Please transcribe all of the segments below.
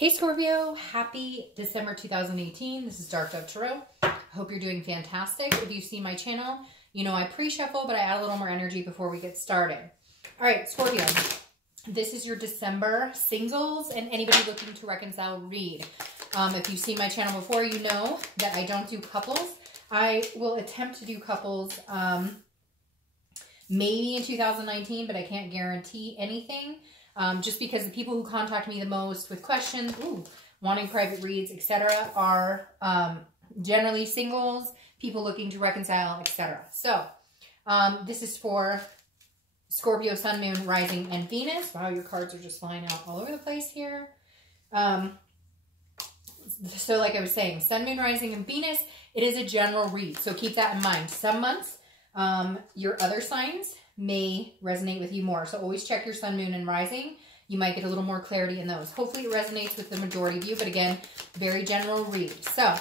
Hey Scorpio, happy December 2018. This is Dark Dove Tarot. Hope you're doing fantastic. If you've seen my channel, you know I pre-shuffle, but I add a little more energy before we get started. All right, Scorpio, this is your December singles and anybody looking to reconcile read. If you've seen my channel before, you know that I don't do couples. I will attempt to do couples maybe in 2019, but I can't guarantee anything. Just because the people who contact me the most with questions, wanting private reads, etc., are generally singles, people looking to reconcile, etc. So, this is for Scorpio, Sun, Moon, Rising, and Venus. Wow, your cards are just flying out all over the place here. So like I was saying, Sun, Moon, Rising, and Venus, it is a general read. So keep that in mind. Some months, your other signs may resonate with you more. So always check your Sun, Moon, and Rising. You might get a little more clarity in those. Hopefully it resonates with the majority of you, but again, very general read. So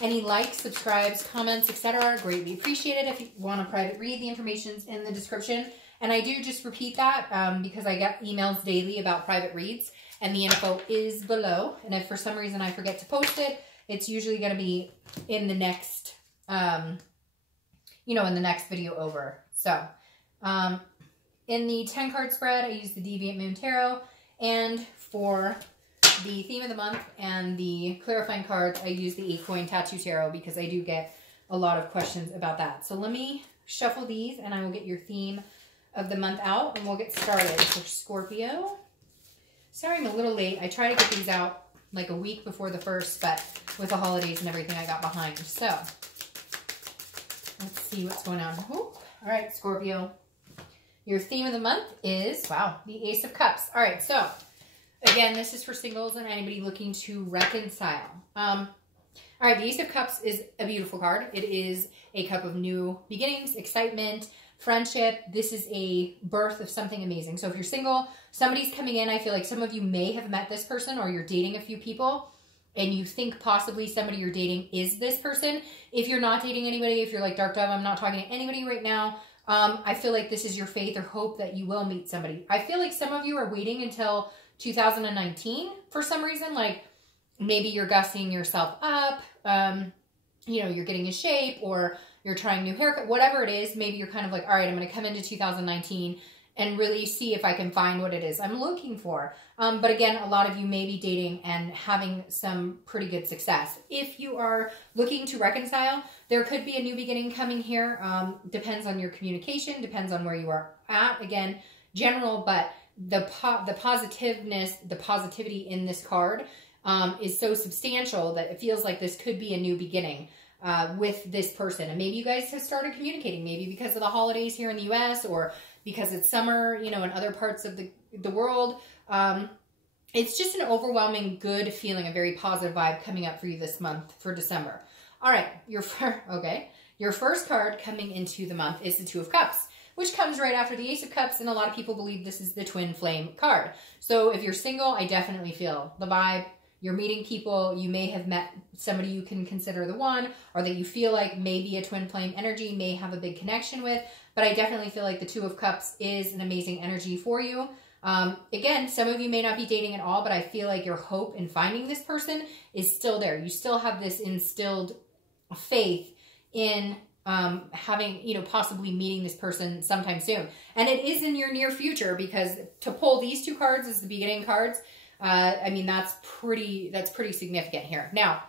any likes, subscribes, comments, etc. are greatly appreciated. If you want a private read, the information's in the description. And I do just repeat that because I get emails daily about private reads, and the info is below. And if for some reason I forget to post it, it's usually going to be in the next, in the next video over. So, in the 10-card spread, I use the Deviant Moon Tarot, and for the theme of the month and the clarifying cards, I use the 8-coin Tattoo Tarot because I do get a lot of questions about that. So let me shuffle these, and I will get your theme of the month out, and we'll get started for Scorpio. Sorry I'm a little late. I try to get these out like a week before the first, but with the holidays and everything, I got behind. So let's see what's going on. All right, Scorpio. Your theme of the month is, wow, the Ace of Cups. All right, so again, this is for singles and anybody looking to reconcile. All right, the Ace of Cups is a beautiful card. It is a cup of new beginnings, excitement, friendship. This is a birth of something amazing. So if you're single, somebody's coming in. I feel like some of you may have met this person, or you're dating a few people and you think possibly somebody you're dating is this person. If you're not dating anybody, if you're like Dark Dove, I'm not talking to anybody right now, I feel like this is your faith or hope that you will meet somebody. I feel like some of you are waiting until 2019 for some reason. Like maybe you're gussing yourself up, you're getting in shape, or you're trying new haircut, whatever it is. Maybe you're kind of like, all right, I'm going to come into 2019 and really see if I can find what it is I'm looking for. But again, a lot of you may be dating and having some pretty good success. If you are looking to reconcile, there could be a new beginning coming here. Depends on your communication, depends on where you are at. Again, general, but the positiveness, the positivity in this card is so substantial that it feels like this could be a new beginning with this person. And maybe you guys have started communicating, maybe because of the holidays here in the US, or because it's summer, in other parts of the world. It's just an overwhelming good feeling, a very positive vibe coming up for you this month for December. All right, your first card coming into the month is the Two of Cups, which comes right after the Ace of Cups, and a lot of people believe this is the twin flame card. So if you're single, I definitely feel the vibe. You're meeting people. You may have met somebody you can consider the one, or that you feel like maybe a twin flame energy may have a big connection with. But I definitely feel like the Two of Cups is an amazing energy for you. Again, some of you may not be dating at all, but I feel like your hope in finding this person is still there. You still have this instilled faith in having, possibly meeting this person sometime soon. And it is in your near future, because to pull these two cards as the beginning cards, that's pretty significant here. Now,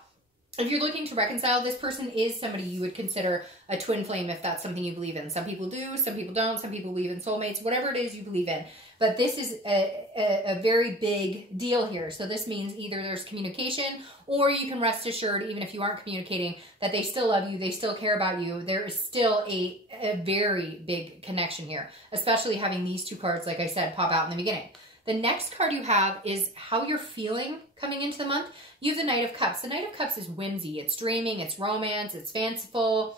if you're looking to reconcile, this person is somebody you would consider a twin flame if that's something you believe in. Some people do, some people don't, some people believe in soulmates, whatever it is you believe in. But this is a very big deal here. So this means either there's communication, or you can rest assured, even if you aren't communicating, that they still love you, they still care about you. There is still a very big connection here, especially having these two cards, like I said, pop out in the beginning. The next card you have is how you're feeling coming into the month. You have the Knight of Cups. The Knight of Cups is whimsy. It's dreaming. It's romance. It's fanciful.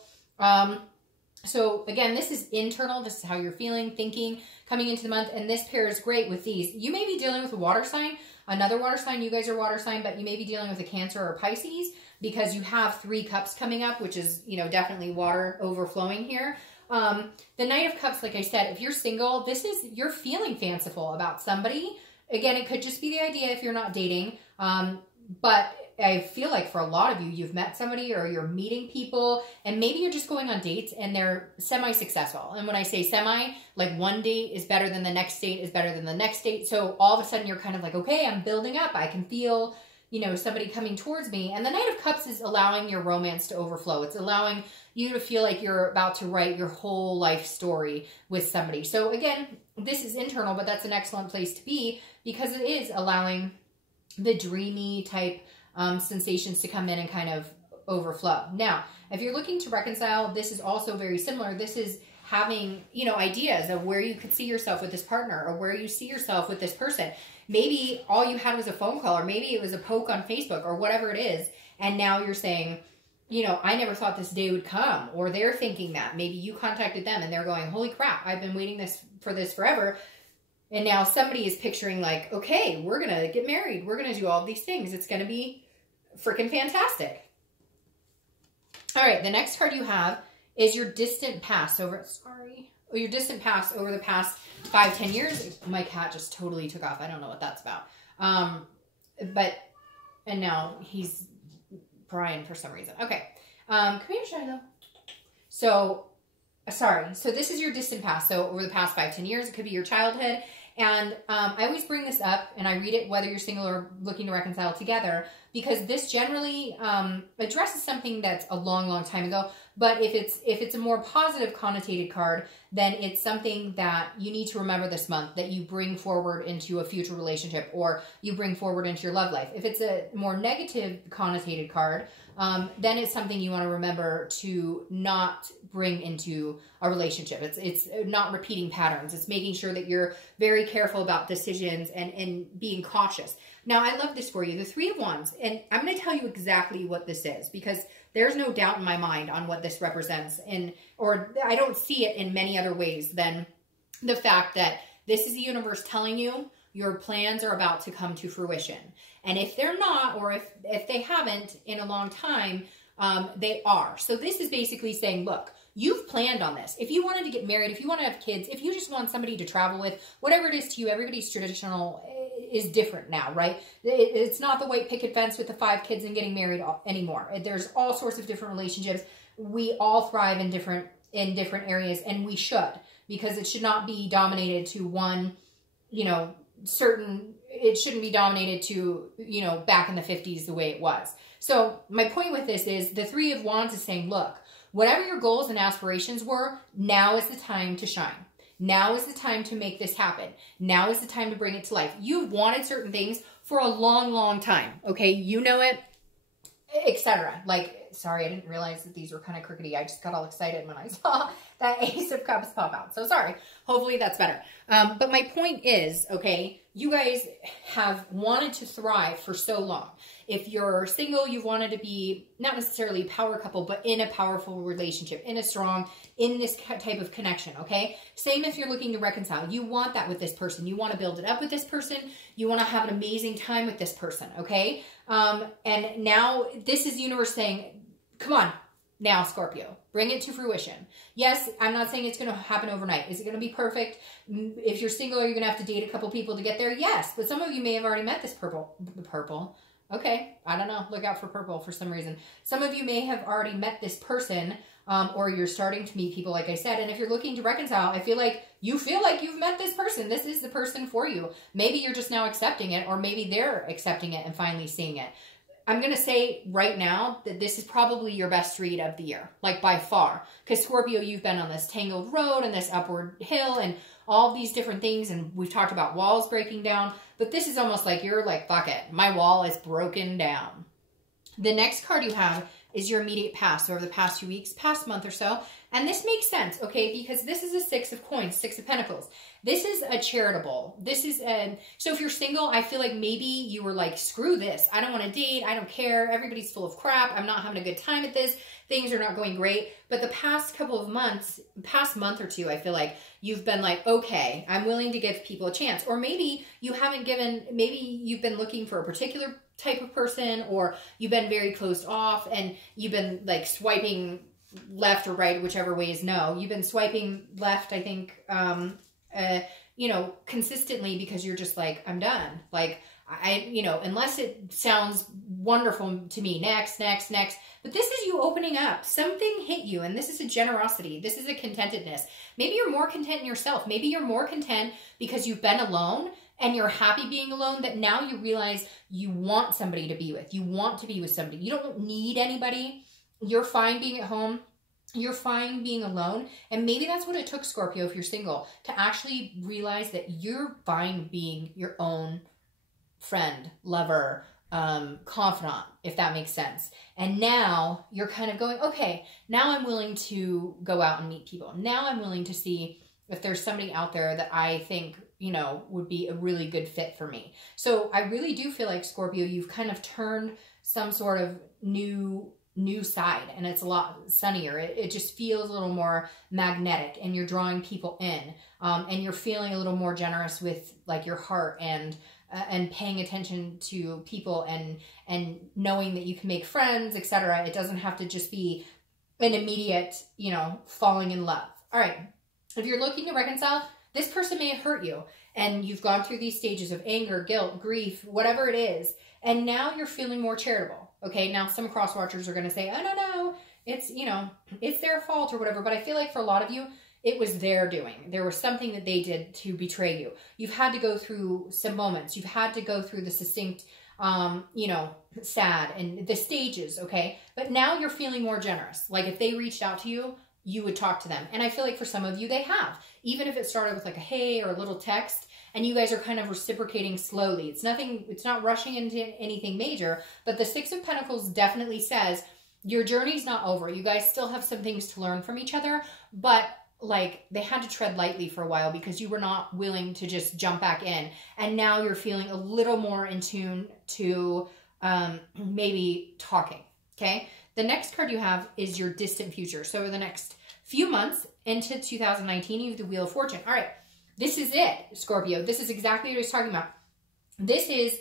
So again, this is internal. This is how you're feeling, thinking, coming into the month. And this pairs great with these. You may be dealing with a water sign, another water sign. You guys are water sign, but you may be dealing with a Cancer or Pisces, because you have 3 cups coming up, which is, definitely water overflowing here. The Knight of Cups, like I said, if you're single, you're feeling fanciful about somebody. again, it could just be the idea if you're not dating. But I feel like for a lot of you, you've met somebody or you're meeting people and maybe you're just going on dates and they're semi-successful. And when I say semi, like one date is better than the next date is better than the next date. So all of a sudden you're kind of like, okay, I'm building up. I can feel, you know, somebody coming towards me. And the Knight of Cups is allowing your romance to overflow. It's allowing you to feel like you're about to write your whole life story with somebody. So again, this is internal, but that's an excellent place to be because it is allowing the dreamy type sensations to come in and kind of overflow. Now, if you're looking to reconcile, this is also very similar. This is having, you know, ideas of where you could see yourself with this partner or where you see yourself with this person. Maybe all you had was a phone call, or maybe it was a poke on Facebook or whatever it is. And now you're saying, you know, I never thought this day would come, or they're thinking that. Maybe you contacted them and they're going, holy crap, I've been waiting for this forever. And now somebody is picturing like, okay, we're going to get married. We're going to do all these things. It's going to be freaking fantastic. All right. The next card you have is your distant past over, your distant past over the past 5-10 years. My cat just totally took off. I don't know what that's about. And now he's Brian for some reason. Okay. Come here, Shiloh. So, So this is your distant past. So over the past 5-10 years, it could be your childhood. And I always bring this up and I read it whether you're single or looking to reconcile together, because this generally addresses something that's a long, long time ago. But if it's a more positive connotated card, then it's something that you need to remember this month, that you bring forward into a future relationship or you bring forward into your love life. If it's a more negative connotated card, then it's something you want to remember to not bring into a relationship. It's not repeating patterns. It's making sure that you're very careful about decisions and being cautious. Now, I love this for you, the Three of Wands. And I'm going to tell you exactly what this is, because there's no doubt in my mind on what this represents. Or I don't see it in many other ways than the fact that this is the universe telling you your plans are about to come to fruition. And if they're not, or if they haven't in a long time, they are. So this is basically saying, look, you've planned on this. If you wanted to get married, if you want to have kids, if you just want somebody to travel with, whatever it is to you, everybody's traditional is different now, right? It's not the white picket fence with the 5 kids and getting married anymore. There's all sorts of different relationships. We all thrive in different areas, and we should, because it should not be dominated to one, you know, it shouldn't be dominated to, you know, back in the 50s the way it was. So my point with this is the Three of Wands is saying, look, whatever your goals and aspirations were, now is the time to shine. Now is the time to make this happen. Now is the time to bring it to life. You've wanted certain things for a long, long time. Okay, you know it, etc. Like, sorry, I didn't realize that these were kind of crookedy. I just got all excited when I saw that Ace of Cups pop out. So sorry. Hopefully that's better. But my point is, okay, you guys have wanted to thrive for so long. If you're single, you've wanted to be not necessarily a power couple, but in a powerful relationship, in this type of connection, okay? Same if you're looking to reconcile. You want that with this person. You want to build it up with this person. You want to have an amazing time with this person, okay? And now this is the universe saying, come on, now, Scorpio, bring it to fruition. Yes, I'm not saying it's going to happen overnight. Is it going to be perfect? If you're single, are you going to have to date a couple people to get there? Yes, but some of you may have already met this purple. Okay, I don't know. Look out for purple for some reason. Some of you may have already met this person, or you're starting to meet people, like I said. And if you're looking to reconcile, I feel like you've met this person. This is the person for you. Maybe you're just now accepting it, or maybe they're accepting it and finally seeing it. I'm going to say right now that this is probably your best read of the year, like by far. Because Scorpio, you've been on this tangled road and this upward hill and all these different things. And we've talked about walls breaking down. But this is almost like you're like, fuck it, my wall is broken down. The next card you have is your immediate past, over the past few weeks, past month or so. And this makes sense, okay? Because this is a 6 of coins, 6 of pentacles. This is a charitable. So if you're single, I feel like maybe you were like, screw this. I don't want to date. I don't care. Everybody's full of crap. I'm not having a good time at this. Things are not going great. But the past couple of months, past month or two, I feel like you've been like, okay, I'm willing to give people a chance. Or maybe you haven't maybe you've been looking for a particular type of person, or you've been very closed off and you've been like swiping left or right, whichever way is no. You've been swiping left, I think, you know, consistently because you're just like, I'm done. Like, you know, unless it sounds wonderful to me, next. But this is you opening up. Something hit you, and this is a generosity. This is a contentedness. Maybe you're more content in yourself. Maybe you're more content because you've been alone and you're happy being alone, that now you realize you want somebody to be with. You want to be with somebody. You don't need anybody. You're fine being at home. You're fine being alone. And maybe that's what it took, Scorpio, if you're single, to actually realize that you're fine being your own friend, lover, confidant, if that makes sense. And now you're kind of going, okay, now I'm willing to go out and meet people. Now I'm willing to see if there's somebody out there that I think, you know, would be a really good fit for me. So I really do feel like, Scorpio, you've kind of turned some sort of new side, and it's a lot sunnier. It just feels a little more magnetic, and you're drawing people in, and you're feeling a little more generous with like your heart, and paying attention to people, and knowing that you can make friends, etc. It doesn't have to just be an immediate, you know, falling in love. All right. If you're looking to reconcile, this person may have hurt you, and you've gone through these stages of anger, guilt, grief, whatever it is, and now you're feeling more charitable. Okay. Now some cross watchers are going to say, oh, no, it's, you know, it's their fault or whatever. But I feel like for a lot of you, it was their doing. There was something that they did to betray you. You've had to go through some moments. You've had to go through the succinct, you know, sad and the stages, okay? But now you're feeling more generous. Like if they reached out to you, you would talk to them. And I feel like for some of you, they have. Even if it started with like a hey or a little text, and you guys are kind of reciprocating slowly. It's not rushing into anything major, but the Six of Pentacles definitely says your journey's not over. You guys still have some things to learn from each other, but like they had to tread lightly for a while because you were not willing to just jump back in. And now you're feeling a little more in tune to maybe talking. Okay. The next card you have is your distant future. So the next few months into 2019, you have the Wheel of Fortune. All right. This is it, Scorpio. This is exactly what I was talking about. This is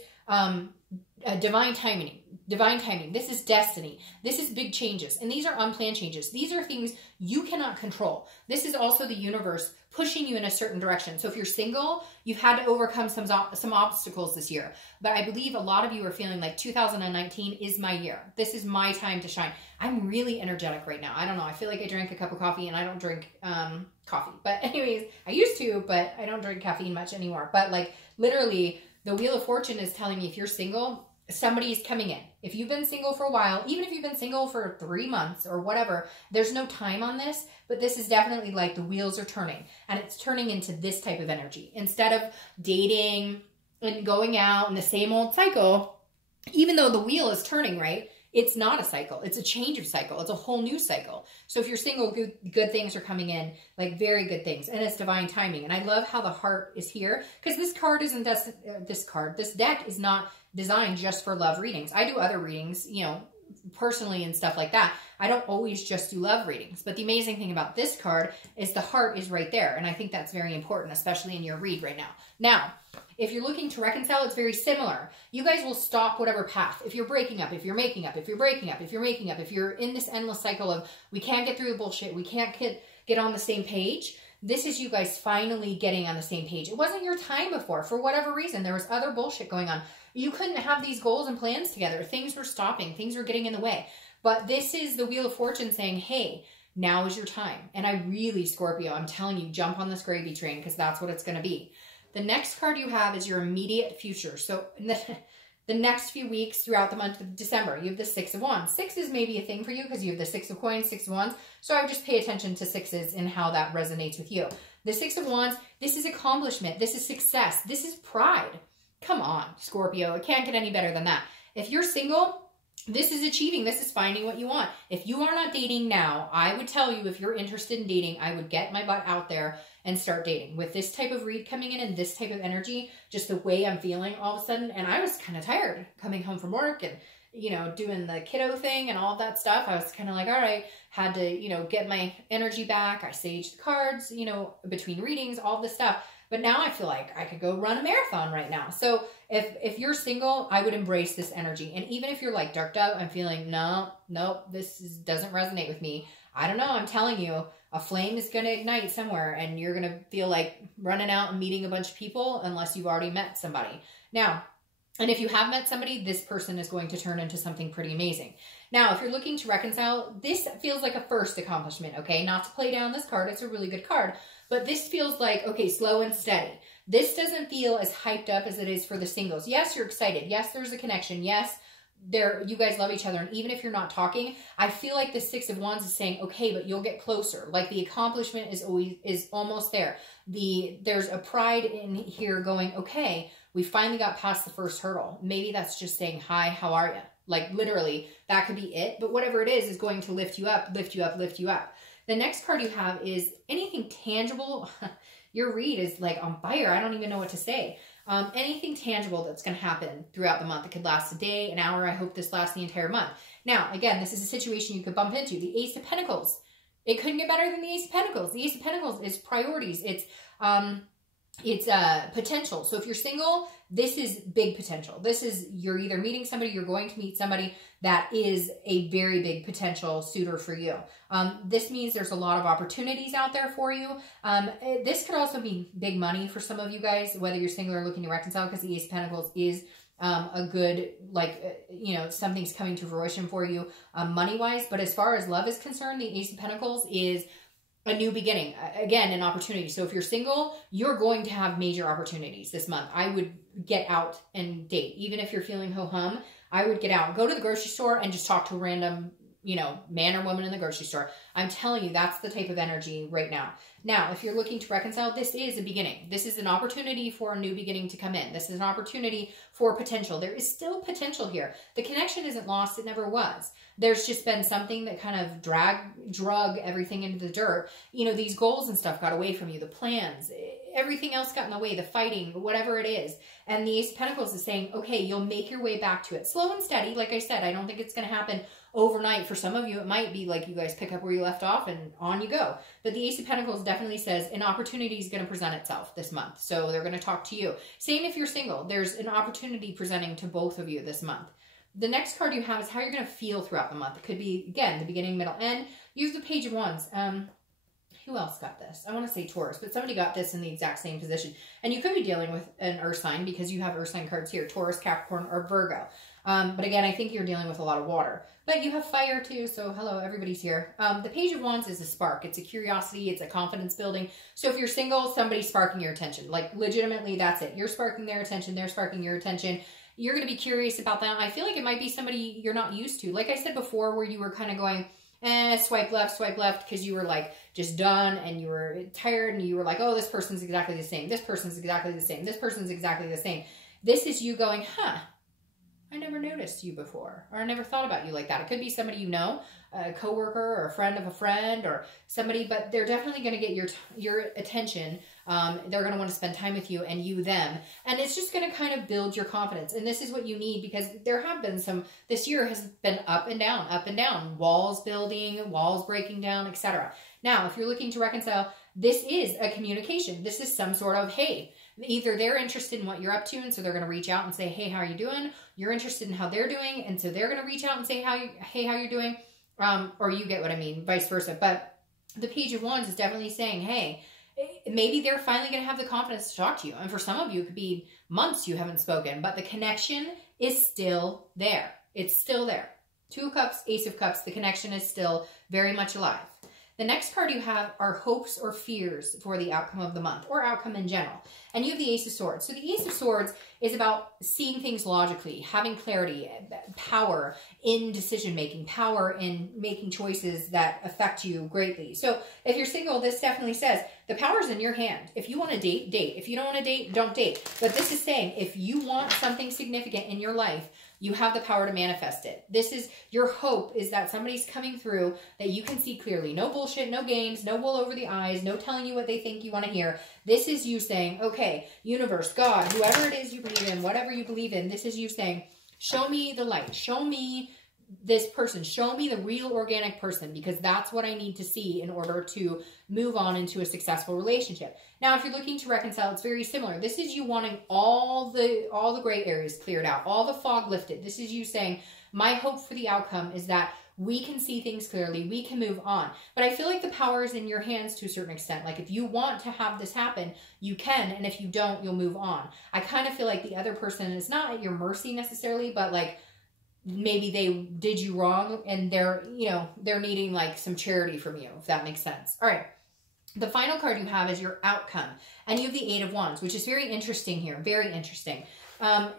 divine timing. Divine timing. This is destiny. This is big changes. And these are unplanned changes. These are things you cannot control. This is also the universe pushing you in a certain direction. So if you're single, you've had to overcome some obstacles this year. But I believe a lot of you are feeling like 2019 is my year. This is my time to shine. I'm really energetic right now. I don't know. I feel like I drank a cup of coffee, and I don't drink coffee. But anyways, I used to, but I don't drink caffeine much anymore. But like literally, the Wheel of Fortune is telling me if you're single, somebody's coming in. If you've been single for a while, even if you've been single for 3 months or whatever, there's no time on this, but this is definitely like the wheels are turning, and it's turning into this type of energy. Instead of dating and going out in the same old cycle, even though the wheel is turning, right? It's not a cycle. It's a change of cycle. It's a whole new cycle. So if you're single, good things are coming in, like very good things. And it's divine timing. And I love how the heart is here, because this card isn't, this deck is not designed just for love readings. I do other readings, you know, personally and stuff like that. I don't always just do love readings. But the amazing thing about this card is the heart is right there. And I think that's very important, especially in your read right now. Now, if you're looking to reconcile, it's very similar. You guys will stop whatever path. If you're breaking up, if you're making up, if you're breaking up, if you're making up, if you're in this endless cycle of we can't get through the bullshit, we can't get on the same page, this is you guys finally getting on the same page. It wasn't your time before. For whatever reason, there was other bullshit going on. You couldn't have these goals and plans together. Things were stopping. Things were getting in the way. But this is the Wheel of Fortune saying, hey, now is your time. And I really, Scorpio, I'm telling you, jump on this gravy train, because that's what it's going to be. The next card you have is your immediate future. So in the next few weeks throughout the month of December, you have the Six of Wands. Six is maybe a thing for you because you have the Six of Coins, Six of Wands. So I would just pay attention to sixes and how that resonates with you. The Six of Wands, this is accomplishment. This is success. This is pride. Come on, Scorpio. It can't get any better than that. If you're single, this is achieving. This is finding what you want. If you are not dating now, I would tell you, if you're interested in dating, I would get my butt out there and start dating. With this type of read coming in and this type of energy, just the way I'm feeling all of a sudden, and I was kind of tired coming home from work and, you know, doing the kiddo thing and all of that stuff. I was kind of like, all right, had to, you know, get my energy back. I saged the cards, you know, between readings, all this stuff. But now I feel like I could go run a marathon right now. So if you're single, I would embrace this energy. And even if you're like, Dark Dove, I'm feeling, no, this doesn't resonate with me. I don't know. I'm telling you, a flame is going to ignite somewhere and you're going to feel like running out and meeting a bunch of people unless you've already met somebody. Now, and if you have met somebody, this person is going to turn into something pretty amazing. Now, if you're looking to reconcile, this feels like a first accomplishment, okay? Not to play down this card. It's a really good card. But this feels like, okay, slow and steady. This doesn't feel as hyped up as it is for the singles. Yes, you're excited. Yes, there's a connection. Yes, you guys love each other. And even if you're not talking, I feel like the Six of Wands is saying, okay, but you'll get closer. Like the accomplishment is almost there. There's a pride in here going, okay, we finally got past the first hurdle. Maybe that's just saying, hi, how are you? Like literally, that could be it. But whatever it is going to lift you up, lift you up, lift you up. The next card you have is anything tangible. Your read is like on fire. I don't even know what to say. Anything tangible that's going to happen throughout the month. It could last a day, an hour. I hope this lasts the entire month. Now, again, this is a situation you could bump into. The Ace of Pentacles. It couldn't get better than the Ace of Pentacles. The Ace of Pentacles is priorities. It's potential. So if you're single, this is big potential. This is, you're either meeting somebody, you're going to meet somebody that is a very big potential suitor for you. This means there's a lot of opportunities out there for you. This could also be big money for some of you guys, whether you're single or looking to reconcile, because the Ace of Pentacles is a good, something's coming to fruition for you money-wise. But as far as love is concerned, the Ace of Pentacles is a new beginning. Again, an opportunity. So if you're single, you're going to have major opportunities this month. I would get out and date. Even if you're feeling ho-hum, I would get out. Go to the grocery store and just talk to a random, man or woman in the grocery store. I'm telling you, that's the type of energy right now. Now, if you're looking to reconcile, this is a beginning. This is an opportunity for a new beginning to come in. This is an opportunity for potential. There is still potential here. The connection isn't lost. It never was. There's just been something that kind of drug everything into the dirt. These goals and stuff got away from you. The plans, everything else got in the way, the fighting, whatever it is. And the Ace of Pentacles is saying, okay, you'll make your way back to it. Slow and steady. Like I said, I don't think it's going to happen overnight. For some of you, it might be like you guys pick up where you left off and on you go. But the Ace of Pentacles definitely says an opportunity is going to present itself this month. So they're going to talk to you. Same if you're single. There's an opportunity presenting to both of you this month. The next card you have is how you're going to feel throughout the month. It could be, again, the beginning, middle, end. Use the Page of Wands. Who else got this? I want to say Taurus, but somebody got this in the exact same position. And you could be dealing with an earth sign because you have earth sign cards here, Taurus, Capricorn, or Virgo. But again, I think you're dealing with a lot of water. But you have fire too, so hello, everybody's here. The Page of Wands is a spark. It's a curiosity. It's a confidence building. So if you're single, somebody's sparking your attention. Like legitimately, that's it. You're sparking their attention. They're sparking your attention. You're going to be curious about that. I feel like it might be somebody you're not used to. Like I said before, where you were kind of going, swipe left, because you were like just done and you were tired and you were like, oh, this person's exactly the same. This person's exactly the same. This person's exactly the same. This is you going, I never noticed you before, or I never thought about you like that. It could be somebody you know, a coworker or a friend of a friend or somebody, but they're definitely going to get your attention. They're going to want to spend time with you and you them. And it's just going to kind of build your confidence. And this is what you need, because there have been this year has been up and down, walls building, walls breaking down, etc. Now, if you're looking to reconcile, this is a communication. This is some sort of, hey, either they're interested in what you're up to, and so they're going to reach out and say, hey, how are you doing? You're interested in how they're doing, and so they're going to reach out and say, hey, how you're doing? Or you get what I mean, vice versa. But the Page of Wands is definitely saying, hey, maybe they're finally going to have the confidence to talk to you. And for some of you, it could be months you haven't spoken, but the connection is still there. It's still there. Two of Cups, Ace of Cups, the connection is still very much alive. The next card you have are hopes or fears for the outcome of the month, or outcome in general. And you have the Ace of Swords. So the Ace of Swords is about seeing things logically, having clarity, power in decision-making, power in making choices that affect you greatly. So if you're single, this definitely says the power's in your hand. If you want to date, date. If you don't want to date, don't date. But this is saying if you want something significant in your life, you have the power to manifest it. This is your hope, is that somebody's coming through that you can see clearly. No bullshit, no games, no wool over the eyes, no telling you what they think you want to hear. This is you saying, okay, universe, God, whoever it is you believe in, whatever you believe in, this is you saying, show me the light. Show me this person. Show me the real organic person, because that's what I need to see in order to move on into a successful relationship. Now, if you're looking to reconcile, it's very similar. This is you wanting all the gray areas cleared out, all the fog lifted. This is you saying, my hope for the outcome is that we can see things clearly, we can move on. But I feel like the power is in your hands to a certain extent. Like if you want to have this happen, you can, and if you don't, you'll move on. I kind of feel like the other person is not at your mercy necessarily, but like maybe they did you wrong and they're, you know, they're needing like some charity from you, if that makes sense. All right. The final card you have is your outcome, and you have the Eight of Wands, which is very interesting here. Very interesting.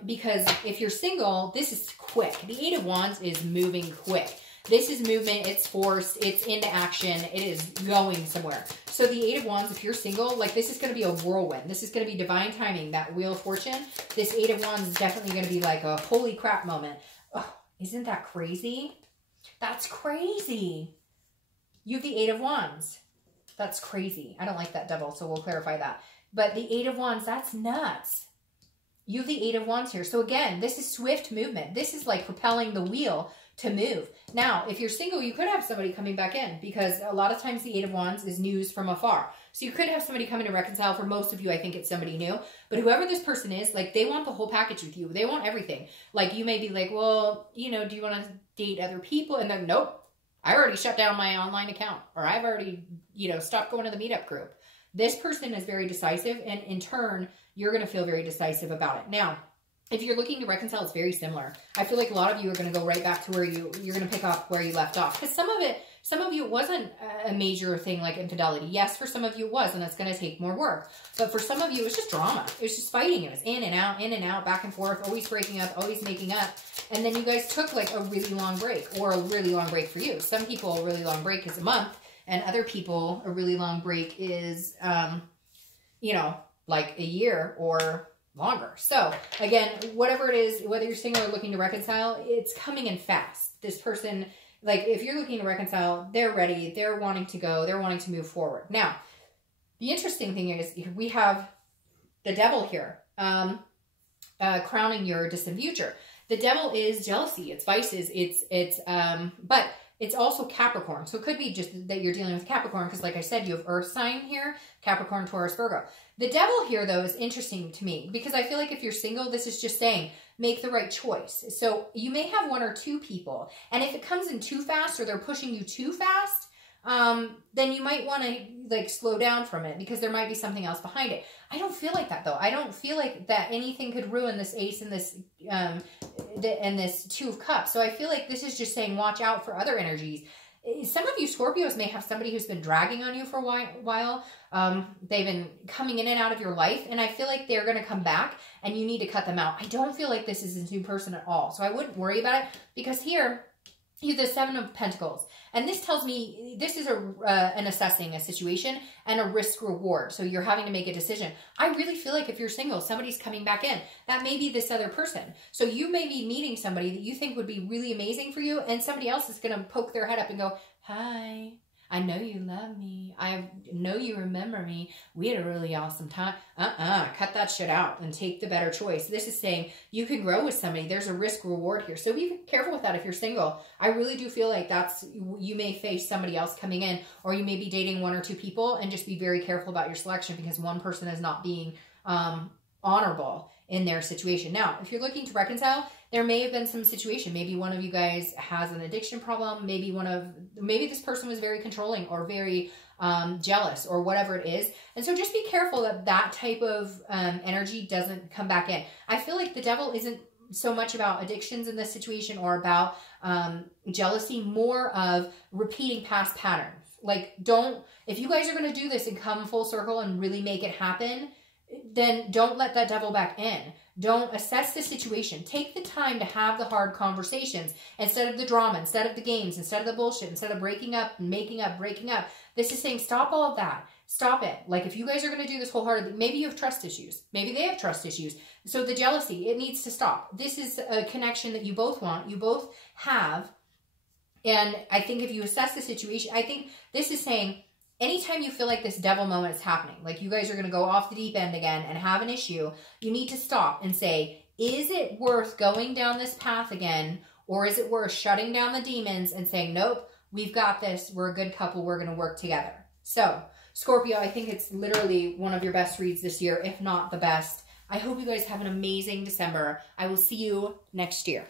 Because if you're single, this is quick. The Eight of Wands is moving quick. This is movement, it's force, it's into action, it is going somewhere. So the Eight of Wands, if you're single, like this is going to be a whirlwind. This is going to be divine timing, that Wheel of Fortune. This Eight of Wands is definitely going to be like a holy crap moment. Oh, isn't that crazy? That's crazy. You have the Eight of Wands. That's crazy. I don't like that double, so we'll clarify that. But the Eight of Wands, that's nuts. You have the Eight of Wands here. So again, this is swift movement. This is like propelling the wheel to move. Now, if you're single, you could have somebody coming back in, because a lot of times the Eight of Wands is news from afar. So you could have somebody coming to reconcile. For most of you, I think it's somebody new. But whoever this person is, like they want the whole package with you. They want everything. Like you may be like, well, you know, do you want to date other people? And then, nope, I already shut down my online account, or I've already, you know, stopped going to the meetup group. This person is very decisive, and in turn, you're going to feel very decisive about it. Now, if you're looking to reconcile, it's very similar. I feel like a lot of you are going to go right back to where you're going to pick up where you left off. Because some of you, it wasn't a major thing like infidelity. Yes, for some of you it was, and it's going to take more work. But for some of you, it was just drama. It was just fighting. It was in and out, back and forth, always breaking up, always making up. And then you guys took like a really long break, or a really long break for you. Some people, a really long break is a month, and other people, a really long break is, you know, like a year or longer. So again, whatever it is, whether you're single or looking to reconcile, it's coming in fast. This person, like if you're looking to reconcile, they're ready, they're wanting to go, they're wanting to move forward. Now, the interesting thing is we have the Devil here, crowning your distant future. The Devil is jealousy, it's vices, but it's also Capricorn. So it could be just that you're dealing with Capricorn, because like I said, you have Earth sign here, Capricorn, Taurus, Virgo. The Devil here, though, is interesting to me, because I feel like if you're single, this is just saying, make the right choice. So you may have one or two people, and if it comes in too fast, or they're pushing you too fast, then you might want to like slow down from it, because there might be something else behind it. I don't feel like that, though. I don't feel like that anything could ruin this Ace and this this Two of Cups. So I feel like this is just saying, watch out for other energies. Some of you Scorpios may have somebody who's been dragging on you for a while. They've been coming in and out of your life, and I feel like they're going to come back, and you need to cut them out. I don't feel like this is a new person at all, so I wouldn't worry about it, because here you have the Seven of Pentacles, and this tells me this is an assessing a situation and a risk reward. So you're having to make a decision. I really feel like if you're single, somebody's coming back in. That may be this other person. So you may be meeting somebody that you think would be really amazing for you, and somebody else is going to poke their head up and go, hi, I know you love me. I know you remember me. We had a really awesome time. Cut that shit out and take the better choice. This is saying you can grow with somebody. There's a risk reward here. So be careful with that if you're single. I really do feel like you may face somebody else coming in, or you may be dating one or two people, and just be very careful about your selection, because one person is not being honorable in their situation. Now, if you're looking to reconcile, there may have been some situation. Maybe one of you guys has an addiction problem. Maybe this person was very controlling, or very jealous, or whatever it is. And so just be careful that that type of energy doesn't come back in. I feel like the Devil isn't so much about addictions in this situation, or about jealousy, more of repeating past patterns. Like, if you guys are going to do this and come full circle and really make it happen, then don't let that Devil back in. Don't assess the situation. Take the time to have the hard conversations, instead of the drama, instead of the games, instead of the bullshit, instead of breaking up and making up, breaking up. This is saying, stop all of that. Stop it. Like, if you guys are going to do this wholeheartedly, maybe you have trust issues. Maybe they have trust issues. So the jealousy, it needs to stop. This is a connection that you both want, you both have. And I think if you assess the situation, I think this is saying, anytime you feel like this Devil moment is happening, like you guys are going to go off the deep end again and have an issue, you need to stop and say, is it worth going down this path again, Or is it worth shutting down the demons and saying, nope, we've got this. We're a good couple. We're going to work together. So, Scorpio, I think it's literally one of your best reads this year, if not the best. I hope you guys have an amazing December. I will see you next year.